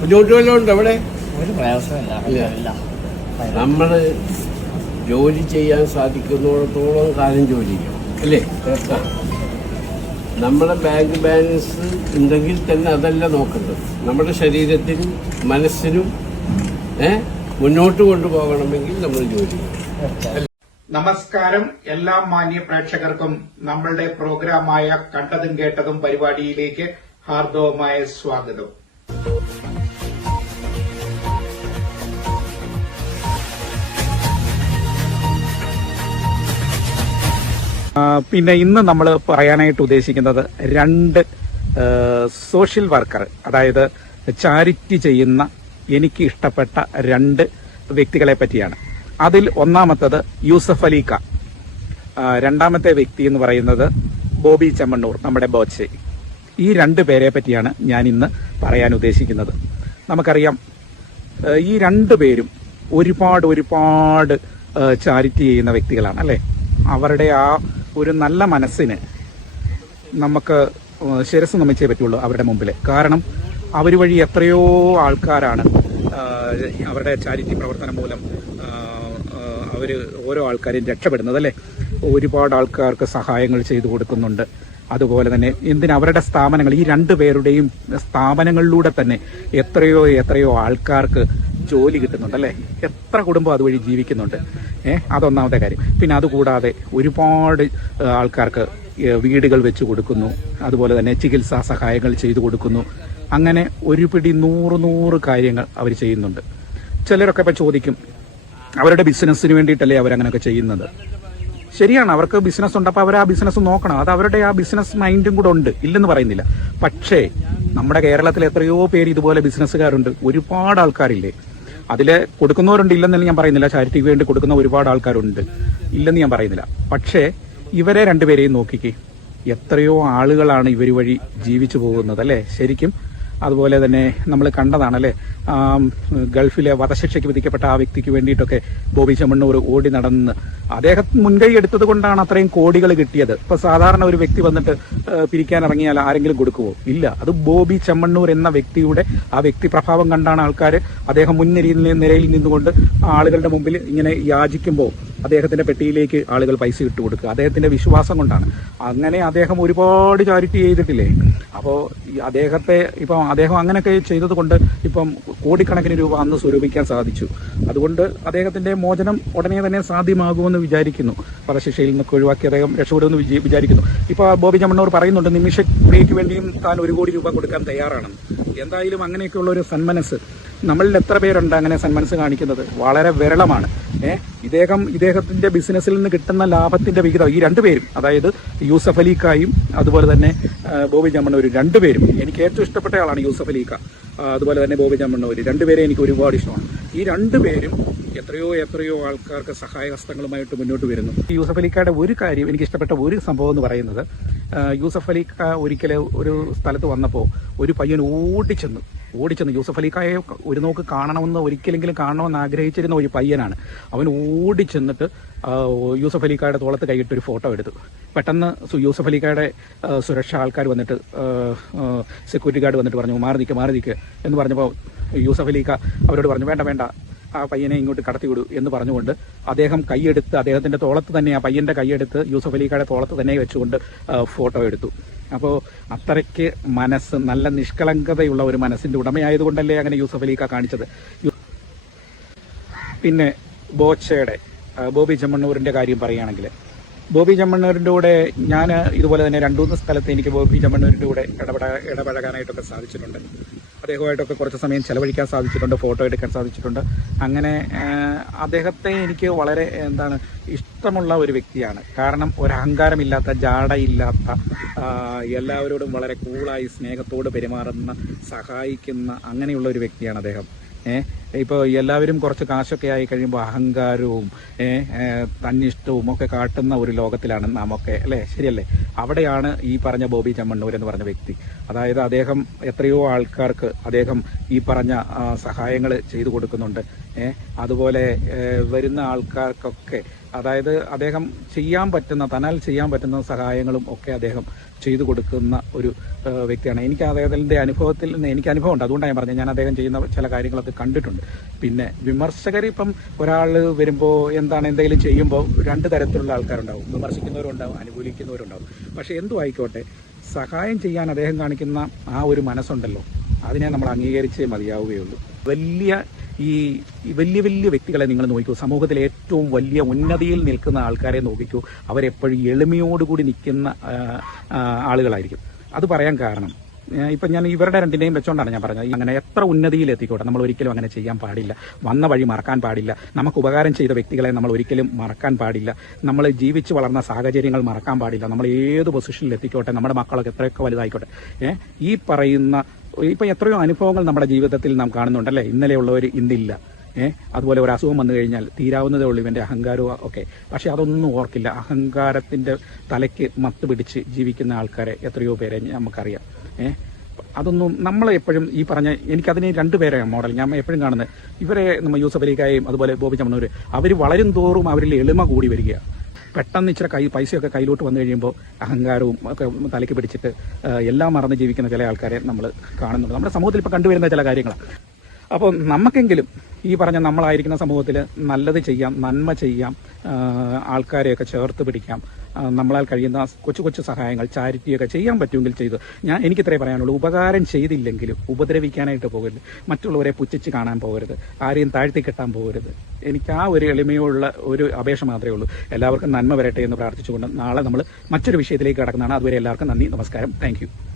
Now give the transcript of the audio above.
ബുദ്ധിമുട്ട് വല്ലതും ഉണ്ടോ ഒരു പ്രയാസമില്ല നമ്മൾ ജോലി ചെയ്യാൻ സാധിക്കുന്നിടത്തോളം കാലം ജോലി ചെയ്യണം അല്ലേ? നമ്മുടെ ബാങ്ക് ബാലൻസ് ഉണ്ടെങ്കിൽ തന്നെ അതല്ല നോക്കേണ്ടത്. നമ്മുടെ ശരീരത്തിനും മനസ്സിനും ഏ മുന്നോട്ട് കൊണ്ടുപോകണമെങ്കിൽ നമ്മൾ ജോലി ചെയ്യണം. നമസ്കാരം എല്ലാ മാന്യ പ്രേക്ഷകർക്കും നമ്മളുടെ പ്രോഗ്രാമായ കണ്ടതും കേട്ടതും പരിപാടിയിലേക്ക് ഹാർദവമായ സ്വാഗതം. പിന്നെ ഇന്ന് നമ്മൾ പറയാനായിട്ട് ഉദ്ദേശിക്കുന്നത് രണ്ട് സോഷ്യൽ വർക്കർ അതായത് ചാരിറ്റി ചെയ്യുന്ന എനിക്ക് ഇഷ്ടപ്പെട്ട രണ്ട് വ്യക്തികളെ പറ്റിയാണ്. അതിൽ ഒന്നാമത്തത് യൂസഫ് അലീക്ക രണ്ടാമത്തെ വ്യക്തി എന്ന് പറയുന്നത് ബോബി ചെമ്മണ്ണൂർ നമ്മുടെ ബോച്ചെ. ഈ രണ്ട് പേരെ പറ്റിയാണ് ഞാൻ ഇന്ന് പറയാൻ ഉദ്ദേശിക്കുന്നത്. നമുക്കറിയാം ഈ രണ്ട് പേരും ഒരുപാട് ഒരുപാട് ചാരിറ്റി ചെയ്യുന്ന വ്യക്തികളാണ് അല്ലേ? അവരുടെ ആ ഒരു നല്ല മനസ്സിന് നമുക്ക് ശിരസ് നമിച്ചേ പറ്റുള്ളൂ അവരുടെ മുമ്പിൽ കാരണം അവർ വഴി എത്രയോ ആൾക്കാരാണ് അവരുടെ ചാരിറ്റി പ്രവർത്തനം മൂലം അവർ ഓരോ ആൾക്കാരെയും രക്ഷപ്പെടുന്നത് അല്ലേ? ഒരുപാട് ആൾക്കാർക്ക് സഹായങ്ങൾ ചെയ്തു കൊടുക്കുന്നുണ്ട്. അതുപോലെ തന്നെ എന്തിന് അവരുടെ സ്ഥാപനങ്ങൾ ഈ രണ്ടു പേരുടെയും സ്ഥാപനങ്ങളിലൂടെ തന്നെ എത്രയോ എത്രയോ ആൾക്കാർക്ക് ജോലി കിട്ടുന്നുണ്ട് അല്ലേ എത്ര കുടുംബം അതുവഴി ജീവിക്കുന്നുണ്ട്? ഏഹ് അതൊന്നാമത്തെ കാര്യം. പിന്നെ അതുകൂടാതെ ഒരുപാട് ആൾക്കാർക്ക് വീടുകൾ വെച്ച് കൊടുക്കുന്നു. അതുപോലെ തന്നെ ചികിത്സാ സഹായങ്ങൾ ചെയ്തു കൊടുക്കുന്നു. അങ്ങനെ ഒരു പിടി നൂറ് നൂറ് കാര്യങ്ങൾ അവർ ചെയ്യുന്നുണ്ട്. ചിലരൊക്കെ ഇപ്പം ചോദിക്കും അവരുടെ ബിസിനസ്സിന് വേണ്ടിയിട്ടല്ലേ അവരങ്ങനെയൊക്കെ ചെയ്യുന്നത്? ശരിയാണ് അവർക്ക് ബിസിനസ് ഉണ്ട് അപ്പോൾ അവർ ആ ബിസിനസ് നോക്കണം. അത് അവരുടെ ആ ബിസിനസ് മൈൻഡും കൂടെ ഉണ്ട്. ഇല്ലെന്ന് പറയുന്നില്ല. പക്ഷേ നമ്മുടെ കേരളത്തിൽ എത്രയോ പേര് ഇതുപോലെ ബിസിനസ്സുകാരുണ്ട്. ഒരുപാട് ആൾക്കാരില്ലേ? അതിൽ കൊടുക്കുന്നവരുണ്ട് ഇല്ലെന്നല്ല ഞാൻ പറയുന്നില്ല. ചാരിറ്റിക്ക് വേണ്ടി കൊടുക്കുന്ന ഒരുപാട് ആൾക്കാരുണ്ട്. ഇല്ലെന്ന് ഞാൻ പറയുന്നില്ല. പക്ഷേ ഇവരെ രണ്ടുപേരെയും നോക്കിക്കേ. എത്രയോ ആളുകളാണ് ഇവർ വഴി ജീവിച്ചു പോകുന്നത് അല്ലേ? ശരിക്കും അതുപോലെ തന്നെ നമ്മൾ കണ്ടതാണ് അല്ലേ ഗൾഫിലെ വധശിക്ഷയ്ക്ക് വിധിക്കപ്പെട്ട ആ വ്യക്തിക്ക് വേണ്ടിയിട്ടൊക്കെ ബോബി ചെമ്മണ്ണൂർ ഓടി നടന്ന്. അദ്ദേഹം മുൻകൈ എടുത്തത് കൊണ്ടാണ് അത്രയും കോടികൾ കിട്ടിയത്. ഇപ്പൊ സാധാരണ ഒരു വ്യക്തി വന്നിട്ട് പിരിക്കാൻ ഇറങ്ങിയാൽ ആരെങ്കിലും കൊടുക്കുവോ? ഇല്ല. അത് ബോബി ചെമ്മണ്ണൂർ എന്ന വ്യക്തിയുടെ ആ വ്യക്തി പ്രഭാവം കണ്ടാണ് ആൾക്കാർ അദ്ദേഹം മുൻനിരയിൽ നിരയിൽ നിന്നുകൊണ്ട് ആളുകളുടെ മുമ്പിൽ ഇങ്ങനെ യാചിക്കുമ്പോൾ അദ്ദേഹത്തിന്റെ പെട്ടിയിലേക്ക് ആളുകൾ പൈസ ഇട്ട് കൊടുക്കുക. അദ്ദേഹത്തിന്റെ വിശ്വാസം കൊണ്ടാണ്. അങ്ങനെ അദ്ദേഹം ഒരുപാട് ചാരിറ്റി ചെയ്തിട്ടില്ലേ? അപ്പോൾ അദ്ദേഹത്തെ ഇപ്പം അദ്ദേഹം അങ്ങനെയൊക്കെ ചെയ്തത് കൊണ്ട് ഇപ്പം കോടിക്കണക്കിന് രൂപ അന്ന് സ്വരൂപിക്കാൻ സാധിച്ചു. അതുകൊണ്ട് അദ്ദേഹത്തിന്റെ മോചനം ഉടനെ തന്നെ സാധ്യമാകുമെന്ന് വിചാരിക്കുന്നു. വധശിക്ഷയിൽ നിന്നൊക്കെ ഒഴിവാക്കി അദ്ദേഹം രക്ഷപ്പെടുമെന്ന് വിജയി- വിചാരിക്കുന്നു. ഇപ്പോൾ ബോബി ചമ്മണ്ണൂർ പറയുന്നുണ്ട് നിമിഷ പ്രിയയ്ക്ക് വേണ്ടിയും താൻ ഒരു കോടി രൂപ കൊടുക്കാൻ തയ്യാറാണെന്ന് എന്തായാലും അങ്ങനെയൊക്കെയുള്ള ഒരു സന്മനസ് നമ്മളിൽ എത്ര പേരുണ്ട് അങ്ങനെ സന്മനസ് കാണിക്കുന്നത്? വളരെ വിരളമാണ്. ഏഹ് ഇദ്ദേഹം ഇദ്ദേഹത്തിന്റെ ബിസിനസ്സിൽ നിന്ന് കിട്ടുന്ന ലാഭത്തിന്റെ വിഹിതം ഈ രണ്ടുപേരും അതായത് യൂസഫ് അലീക്കായും അതുപോലെ തന്നെ ബോബി ചമ്മണ്ണൂരും രണ്ടുപേരും എനിക്ക് ഏറ്റവും ഇഷ്ടപ്പെട്ട ആളാണ് യൂസഫ് അലീക്ക. അതുപോലെ തന്നെ ബോബി ചമ്മണ്ണൂർ രണ്ടുപേരെ എനിക്ക് ഒരുപാട് ഇഷ്ടമാണ്. ഈ രണ്ടുപേരും എത്രയോ എത്രയോ ആൾക്കാർക്ക് സഹായഹസ്തങ്ങളുമായിട്ട് മുന്നോട്ട് വരുന്നു. യൂസഫ് അലിക്കായുടെ ഒരു കാര്യം എനിക്ക് ഇഷ്ടപ്പെട്ട ഒരു സംഭവം എന്ന് പറയുന്നത് യൂസഫ് അലി ഒരിക്കൽ ഒരു സ്ഥലത്ത് വന്നപ്പോൾ ഒരു പയ്യൻ ഓടിച്ചെന്ന്. ഓടിച്ചെന്ന്. യൂസഫ് അലിക്കായെ ഒരു നോക്ക് കാണണമെന്ന് ഒരിക്കലെങ്കിലും കാണണമെന്ന് ആഗ്രഹിച്ചിരുന്ന ഒരു പയ്യനാണ്. അവൻ ഓടിച്ചെന്നിട്ട് യൂസഫ് അലിക്കായുടെ തോളത്ത് കൈയിട്ട് ഒരു ഫോട്ടോ എടുത്തു. പെട്ടെന്ന് യൂസഫ് അലിക്കായുടെ സുരക്ഷ ആൾക്കാർ വന്നിട്ട് സെക്യൂരിറ്റി ഗാർഡ് വന്നിട്ട് പറഞ്ഞു മാറി നിൽക്കുക മാറി നിൽക്കുക എന്ന് പറഞ്ഞപ്പോൾ യൂസഫ് അലിക്ക അവരോട് പറഞ്ഞു വേണ്ട വേണ്ട ആ പയ്യനെ ഇങ്ങോട്ട് കടത്തി വിടൂ എന്ന് പറഞ്ഞുകൊണ്ട് അദ്ദേഹം കൈയെടുത്ത് അദ്ദേഹത്തിന്റെ തോളത്ത് തന്നെ ആ പയ്യന്റെ കൈയെടുത്ത് യൂസഫ് അലിക്കായുടെ തോളത്ത് തന്നെ വെച്ചുകൊണ്ട് ഫോട്ടോ എടുത്തു. അപ്പോൾ അത്രയ്ക്ക് മനസ്സ് നല്ല നിഷ്കളങ്കതയുള്ള ഒരു മനസ്സിന്റെ ഉടമയായതുകൊണ്ടല്ലേ അങ്ങനെ യൂസഫ് അലിക്ക കാണിച്ചത്. പിന്നെ ബോച്ചയുടെ ബോബി ചെമ്മണ്ണൂരിന്റെ കാര്യം പറയുകയാണെങ്കിൽ ബോബി ചമ്മണ്ണൂരിന്റെ കൂടെ ഞാൻ ഇതുപോലെ തന്നെ രണ്ടു മൂന്ന് സ്ഥലത്ത് എനിക്ക് ബോബി ചമ്മണ്ണൂരിന്റെ കൂടെ ഇടപെട ഇടപഴകാനായിട്ടൊക്കെ സാധിച്ചിട്ടുണ്ട്. അദ്ദേഹമായിട്ടൊക്കെ കുറച്ച് സമയം ചിലവഴിക്കാൻ സാധിച്ചിട്ടുണ്ട് ഫോട്ടോ എടുക്കാൻ സാധിച്ചിട്ടുണ്ട്. അങ്ങനെ അദ്ദേഹത്തെ എനിക്ക് വളരെ എന്താണ് ഇഷ്ടമുള്ള ഒരു വ്യക്തിയാണ്. കാരണം ഒരു അഹങ്കാരമില്ലാത്ത ജാടയില്ലാത്ത എല്ലാവരോടും വളരെ കൂളായി സ്നേഹത്തോട് പെരുമാറുന്ന സഹായിക്കുന്ന അങ്ങനെയുള്ള ഒരു വ്യക്തിയാണ് അദ്ദേഹം. ഏഹ് ഇപ്പോൾ എല്ലാവരും കുറച്ച് കാശൊക്കെ ആയി കഴിയുമ്പോൾ അഹങ്കാരവും തന്നിഷ്ടവും ഒക്കെ കാട്ടുന്ന ഒരു ലോകത്തിലാണ് നാം ഒക്കെ അല്ലേ? ശരിയല്ലേ? അവിടെയാണ് ഈ പറഞ്ഞ ബോബി ചെമ്മണ്ണൂർ എന്ന് പറഞ്ഞ വ്യക്തി. അതായത് അദ്ദേഹം എത്രയോ ആൾക്കാർക്ക് അദ്ദേഹം ഈ പറഞ്ഞ സഹായങ്ങൾ ചെയ്തു കൊടുക്കുന്നുണ്ട്. അതുപോലെ വരുന്ന ആൾക്കാർക്കൊക്കെ അതായത് അദ്ദേഹം ചെയ്യാൻ പറ്റുന്ന തനാൽ ചെയ്യാൻ പറ്റുന്ന സഹായങ്ങളും ഒക്കെ അദ്ദേഹം ചെയ്തു കൊടുക്കുന്ന ഒരു വ്യക്തിയാണ്. എനിക്ക് അദ്ദേഹത്തിന്റെ അനുഭവത്തിൽ എനിക്ക് അനുഭവമുണ്ട്. അതുകൊണ്ടാണ് ഞാൻ പറഞ്ഞത്. ഞാൻ അദ്ദേഹം ചെയ്യുന്ന ചില കാര്യങ്ങളൊക്കെ കണ്ടിട്ടുണ്ട്. പിന്നെ വിമർശകർ ഇപ്പം ഒരാൾ വരുമ്പോൾ എന്താണ് എന്തെങ്കിലും ചെയ്യുമ്പോൾ രണ്ട് തരത്തിലുള്ള ആൾക്കാരുണ്ടാവും. വിമർശിക്കുന്നവരുണ്ടാവും അനുകൂലിക്കുന്നവരുണ്ടാവും. പക്ഷേ എന്തു ആയിക്കോട്ടെ സഹായം ചെയ്യാൻ അദ്ദേഹം കാണിക്കുന്ന ആ ഒരു മനസ്സുണ്ടല്ലോ. അതിനെ നമ്മൾ അംഗീകരിച്ചേ മതിയാവുകയുള്ളൂ. വലിയ ഈ വലിയ വലിയ വ്യക്തികളെ നിങ്ങൾ നോക്കൂ. സമൂഹത്തിലെ ഏറ്റവും വലിയ ഉന്നതിയിൽ നിൽക്കുന്ന ആൾക്കാരെ നോക്കിക്കൂ. അവരെപ്പോഴും എളിമയോടുകൂടി നിൽക്കുന്ന ആളുകളായിരിക്കും. അത് പറയാൻ കാരണം ഇപ്പം ഞാൻ ഇവരുടെ രണ്ടിനെയും വെച്ചുകൊണ്ടാണ് ഞാൻ പറഞ്ഞത്. അങ്ങനെ എത്ര ഉന്നതിയിൽ എത്തിക്കോട്ടെ നമ്മൾ ഒരിക്കലും അങ്ങനെ ചെയ്യാൻ പാടില്ല. വന്ന വഴി മറക്കാൻ പാടില്ല. നമുക്ക് ഉപകാരം ചെയ്ത വ്യക്തികളെ നമ്മൾ ഒരിക്കലും മറക്കാൻ പാടില്ല. നമ്മൾ ജീവിച്ച് വളർന്ന സാഹചര്യങ്ങൾ മറക്കാൻ പാടില്ല. നമ്മൾ ഏത് പൊസിഷനിൽ എത്തിക്കോട്ടെ നമ്മുടെ മക്കളൊക്കെ എത്രയൊക്കെ വലുതായിക്കോട്ടെ. ഈ പറയുന്ന ഇപ്പം എത്രയോ അനുഭവങ്ങൾ നമ്മുടെ ജീവിതത്തിൽ നാം കാണുന്നുണ്ടല്ലേ ഇന്നലെയുള്ളവർ ഇന്നില്ല. ഏഹ് അതുപോലെ ഒരു അസുഖം വന്നു കഴിഞ്ഞാൽ തീരാവുന്നതേ ഉള്ളൂ ഇവന്റെ അഹങ്കാരവും ഒക്കെ. പക്ഷെ അതൊന്നും ഓർക്കില്ല. അഹങ്കാരത്തിന്റെ തലയ്ക്ക് മത്ത് പിടിച്ച് ജീവിക്കുന്ന ആൾക്കാരെ എത്രയോ പേരെ നമുക്കറിയാം. അതൊന്നും നമ്മൾ എപ്പോഴും ഈ പറഞ്ഞ എനിക്കതിന് രണ്ടുപേരെ മോഡൽ ഞാൻ എപ്പോഴും കാണുന്നത്. ഇവരെ നമ്മൾ യൂസഫ് അലിക്കായും അതുപോലെ ബോബി ചമ്മണൂർ അവർ വളരും തോറും അവരിൽ എളിമ കൂടി വരികയാണ് പെട്ടെന്ന് ഇച്ചിരി കൈ പൈസയൊക്കെ കയ്യിലോട്ട് വന്നു കഴിയുമ്പോൾ അഹങ്കാരവും ഒക്കെ തലയ്ക്ക് പിടിച്ചിട്ട് എല്ലാം മറന്ന് ജീവിക്കുന്ന ചില ആൾക്കാരെ നമ്മൾ കാണുന്നുണ്ട്. നമ്മുടെ സമൂഹത്തിൽ ഇപ്പോൾ കണ്ടുവരുന്ന ചില കാര്യങ്ങളാണ് അപ്പോൾ നമുക്കെങ്കിലും ഈ പറഞ്ഞ നമ്മളായിരിക്കുന്ന സമൂഹത്തിൽ നല്ലത് ചെയ്യാം നന്മ ചെയ്യാം ആൾക്കാരെയൊക്കെ ചേർത്ത് പിടിക്കാം. നമ്മളാൽ കഴിയുന്ന കൊച്ചു കൊച്ചു സഹായങ്ങൾ ചാരിറ്റിയൊക്കെ ചെയ്യാൻ പറ്റുമെങ്കിൽ ചെയ്തു. ഞാൻ എനിക്കിത്രേ പറയാനുള്ളൂ. ഉപകാരം ചെയ്തില്ലെങ്കിലും ഉപദ്രവിക്കാനായിട്ട് പോകരുത്. മറ്റുള്ളവരെ പുച്ഛിച്ച് കാണാൻ പോകരുത്. ആരെയും താഴ്ത്തി കെട്ടാൻ പോകരുത്. എനിക്ക് ആ ഒരു എളിമയുള്ള ഒരു അപേക്ഷ മാത്രമേ ഉള്ളൂ. എല്ലാവർക്കും നന്മ വരട്ടെ എന്ന് പ്രാർത്ഥിച്ചുകൊണ്ട് നാളെ നമ്മൾ മറ്റൊരു വിഷയത്തിലേക്ക് കടക്കുന്നതാണ്. അതുവരെ എല്ലാവർക്കും നന്ദി. നമസ്കാരം. താങ്ക്